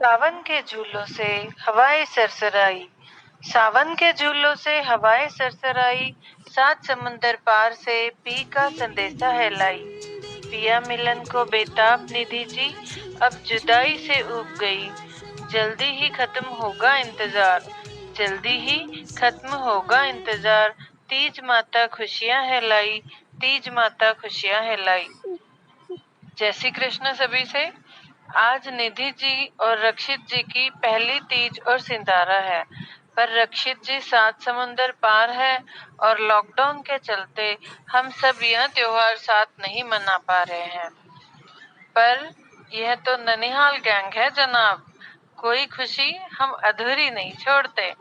सावन के झूलों से हवाएं सरसराई, सावन के झूलों से हवाएं सरसराई, सात समंदर पार से पी का संदेशा है लाई। पिया मिलन को बेताब निधि जी, अब जुदाई से ऊब गई। जल्दी ही खत्म होगा इंतजार, जल्दी ही खत्म होगा इंतजार। तीज माता खुशियां है लाई, तीज माता खुशियां है लाई। जय श्री कृष्ण सभी से। आज निधि जी और रक्षित जी की पहली तीज और सिंदारा है, पर रक्षित जी 7 समुंदर पार है और लॉकडाउन के चलते हम सब यह त्योहार साथ नहीं मना पा रहे हैं। पर यह तो ननिहाल गैंग है जनाब, कोई खुशी हम अधूरी नहीं छोड़ते।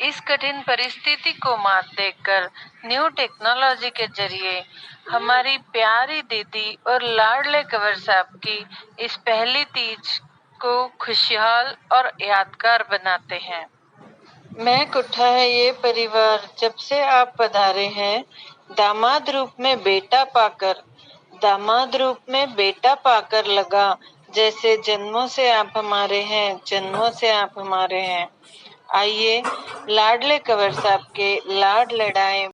इस कठिन परिस्थिति को मात देकर न्यू टेक्नोलॉजी के जरिए हमारी प्यारी दीदी और लाडले कंवर साहब की इस पहली तीज को खुशहाल और यादगार बनाते हैं। महक उठा है ये परिवार जब से आप पधारे हैं, दामाद रूप में बेटा पाकर, दामाद रूप में बेटा पाकर लगा जैसे जन्मों से आप हमारे हैं, जन्मों से आप हमारे हैं। आइए लाडले कंवर साहब के लाड लड़ाएं।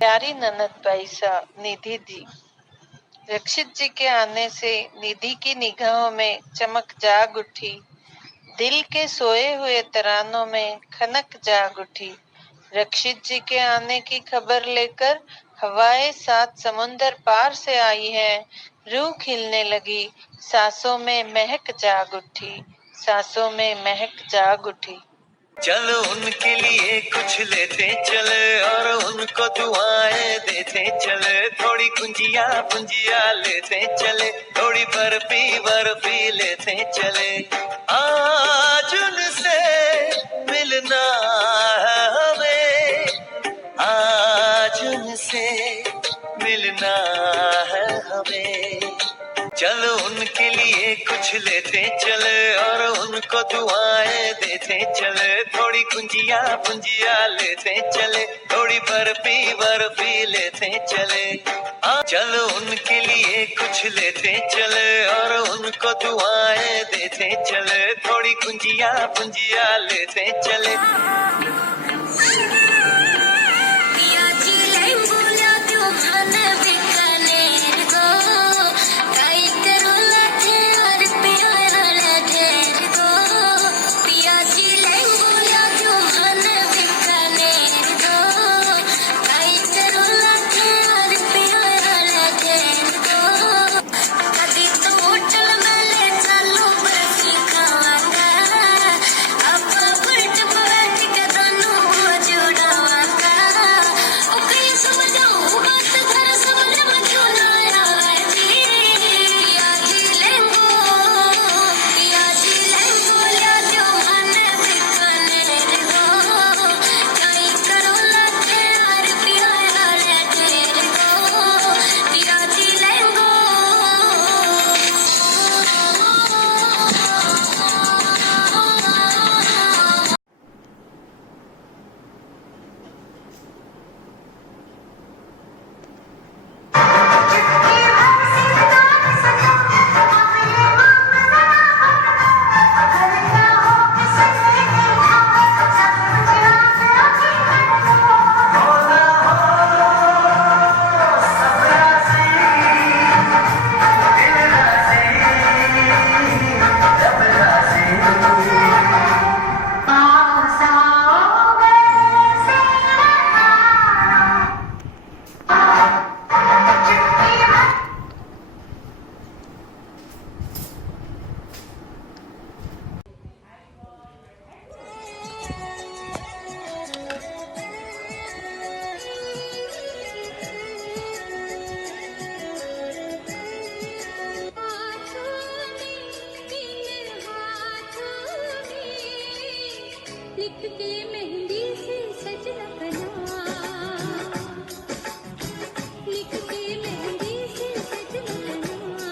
प्यारी ननद पैसा निधि दी। रक्षित जी के आने से निधि की निगाहों में चमक जाग उठी, दिल के सोए हुए तरानों में खनक जाग उठी। रक्षित जी के आने की खबर लेकर हवाएं 7 समुंदर पार से आई है, रूह खिलने लगी, सांसों में महक जाग उठी, सांसों में महक जाग उठी। चलो उनके लिए कुछ लेते चले और उनको दुआएं देते चले, थोड़ी कुंजिया पुंजिया लेते चले, थोड़ी बर्फी लेते चले। आज उनसे मिलना है हमें, आज उनसे मिलना है हमें। चलो उनके लिए कुछ लेते चले और उनको दुआएं देते चले, थोड़ी कुंजिया पुंजिया लेते चले, थोड़ी बर्फी लेते चले। चलो उनके लिए कुछ लेते चले और उनको दुआएं देते चले, थोड़ी कुंजिया पुंजिया लेते चले। लिख के मेहंदी से सजना बना, लिख के मेहंदी से सजना बना,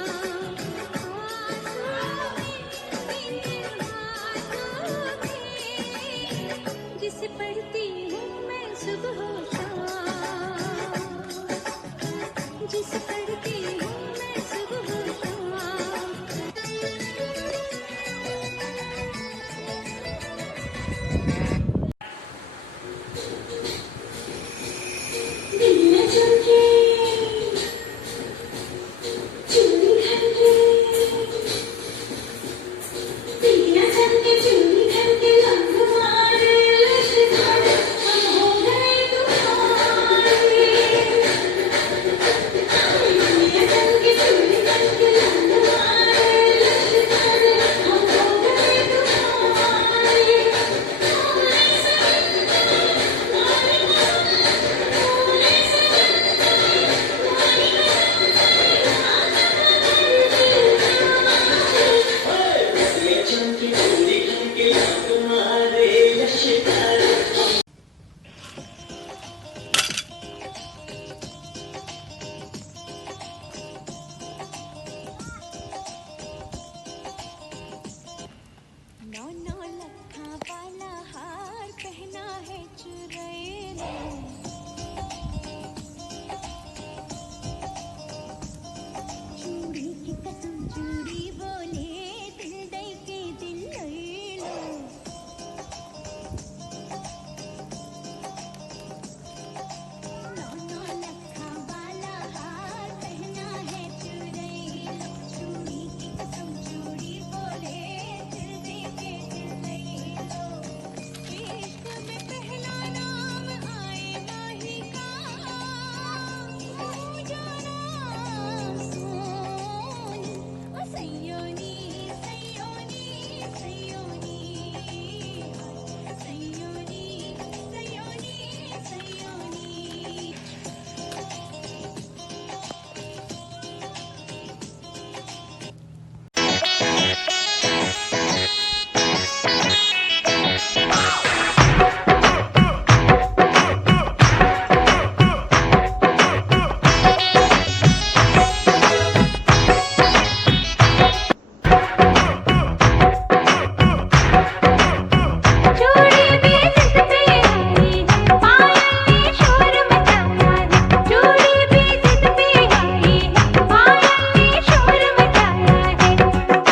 जिसे पढ़ती हूँ मैं सुबह शाम, जिसे पढ़ती हूँ मैं सुबह शाम। दिया चमके चूड़ी खनके, दिया चमके चूड़ी खनके, रंग मारे लश्कर हम हो गए तुम्हारे। दिया चमके चूड़ी खनके, रंग मारे लश्कर हम हो गए तुम्हारे। नौ नौ लखा वाला हार पहना है चुड़ैल, चूड़ी की कसम चूड़ी बोले दिल दई के दिल ले लो। नौ नौ लखा वाला हार पहना है चुड़ैल, चूड़ी की कसम चूड़ी बोले दिल दे के दिल ले लो। इश्क में पहला नाम आए माही का, जाना सोनी ओ सैयोनी सैयोनी सैयोनी सैयोनी सैयोनी सैयोनी। चूड़ी भी जिद पे आई है, पायल ने शोर मचाया है, चूड़ी भी जिद पे आई है, पायल ने शोर मचाया है।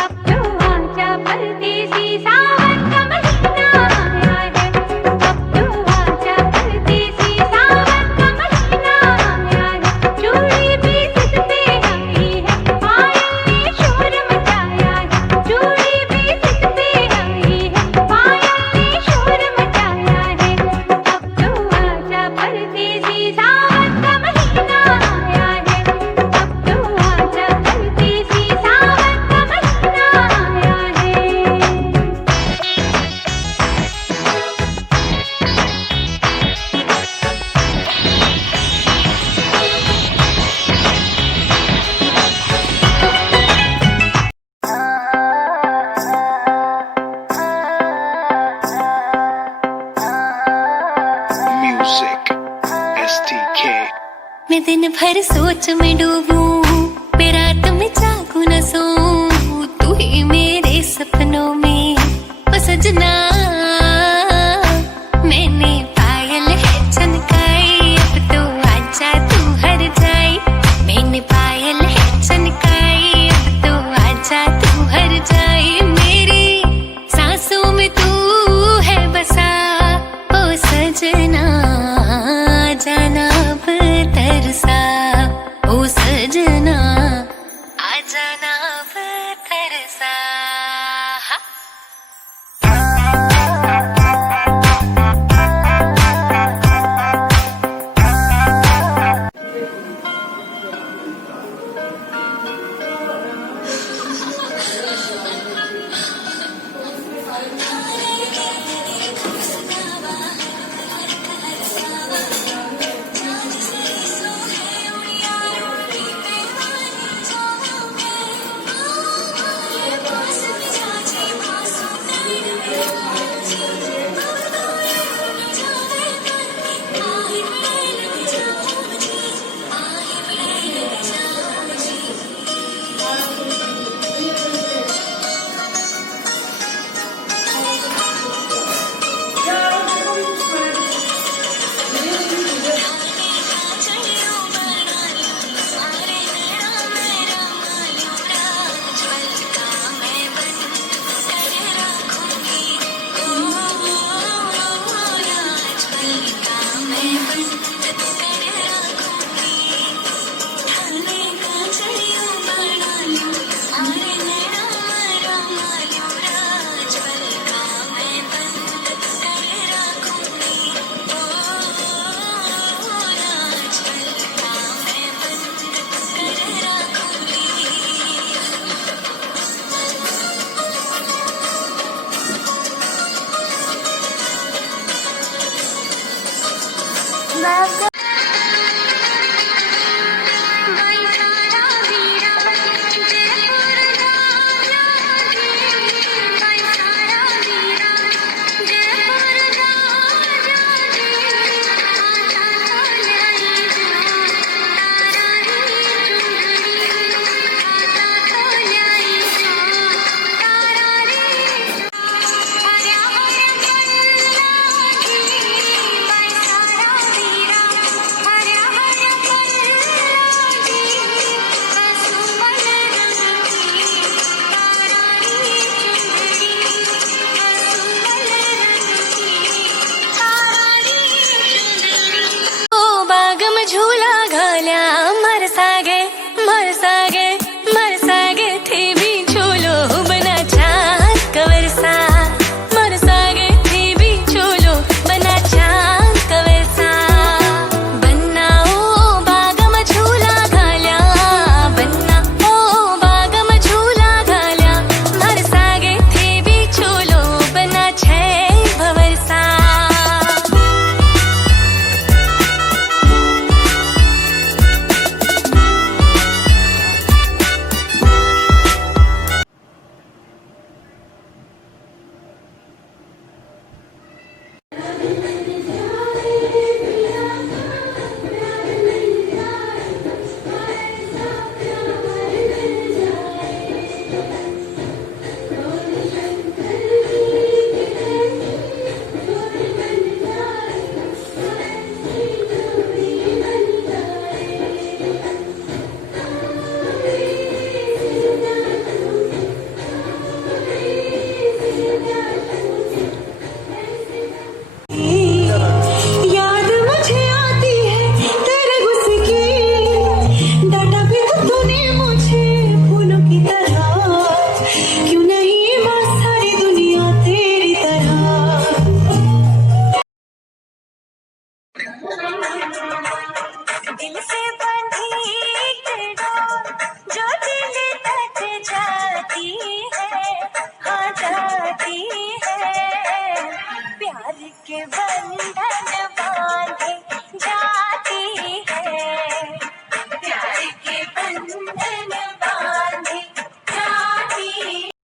अब तो आजा परदेसी सावन का महीना आया है, अब तो आजा परदेसी सावन का महीना आया है। चूड़ी भी जिद पे आई है, पायल ने शोर मचाया है, चूड़ी भी जिद पे आई है, पायल ने शोर मचाया है। अब तो आजा परदेसी सावन का महीना आया है, अब तो आजा परदेसी सावन का महीना आया है। Music, STK. मैं दिन भर सोच में डूबूं, मैं रात में जागू न सोऊं, तू ही मेरे सपनों में ओ सजना। मैंने पायल है चनकाई, अब तो आजा तू हर जाई। मैंने पायल है चनकाई, अब तो आजा तू हर जाई। मेरी सांसों में तू है बसा ओ सजना, जाना अब तरसा ओ सजना, आ जाना अब तरसा। बाग में झूला घाल्या मरसागे थी भी झूलो बना चांद कवरसा मरसागे थी भी झूलो बना चांद कवरसा बन्ना ओ बाग में झूला घाल्या बन्ना ओ बाग में झूला घाल्या मरसागे थी भी झूलो बना छे भवरसा याद मुझे आती है तेरे गुस्से की डांटा भी तो तूने मुझे फूलों की तरह क्यों नहीं मां सारी दुनिया तेरी तरह दिल से बंधी एक डोर जो दिल तक जाती है हाँ जाती है प्यार के बंधन